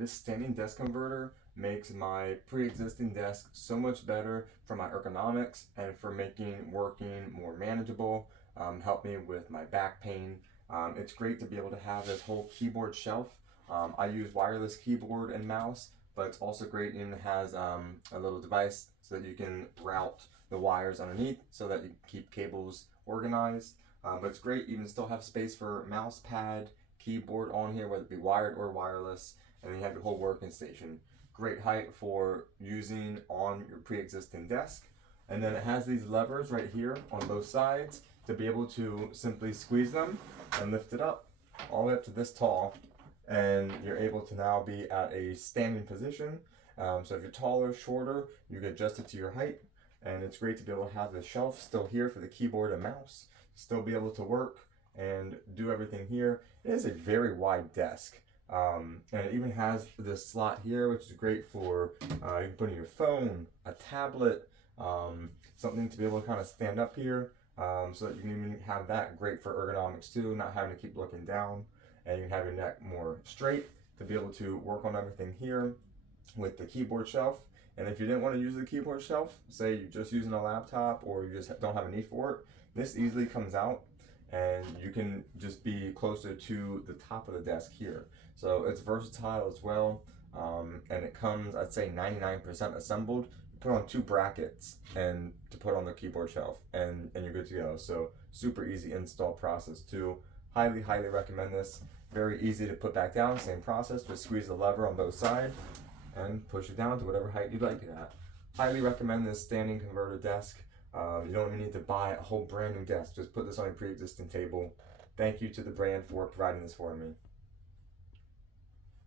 This standing desk converter makes my pre-existing desk so much better for my ergonomics and for making working more manageable, help me with my back pain. It's great to be able to have this whole keyboard shelf. I use wireless keyboard and mouse, but it's also great, and it has a little device so that you can route the wires underneath so that you can keep cables organized. But it's great, you can still have space for mouse pad, keyboard on here, whether it be wired or wireless, and then you have your whole working station. Great height for using on your pre-existing desk. And then it has these levers right here on both sides to be able to simply squeeze them and lift it up all the way up to this tall, and you're able to now be at a standing position. So if you're taller, shorter, you can adjust it to your height, and it's great to be able to have the shelf still here for the keyboard and mouse, still be able to work and do everything here. It is a very wide desk, and it even has this slot here, which is great for you can put in your phone, a tablet, something to be able to kind of stand up here, so that you can even have that. Great for ergonomics too, not having to keep looking down, and you can have your neck more straight to be able to work on everything here with the keyboard shelf. And if you didn't want to use the keyboard shelf, say you're just using a laptop or you just don't have a need for it, this easily comes out and you can just be closer to the top of the desk here. So it's versatile as well, and it comes, I'd say 99% assembled. Put on 2 brackets and to put on the keyboard shelf, and you're good to go. So super easy install process too. Highly recommend this. Very easy to put back down, same process, just squeeze the lever on both sides and push it down to whatever height you'd like it at. Highly recommend this standing converter desk. You don't even need to buy a whole brand new desk. Just put this on your pre-existing table. Thank you to the brand for providing this for me.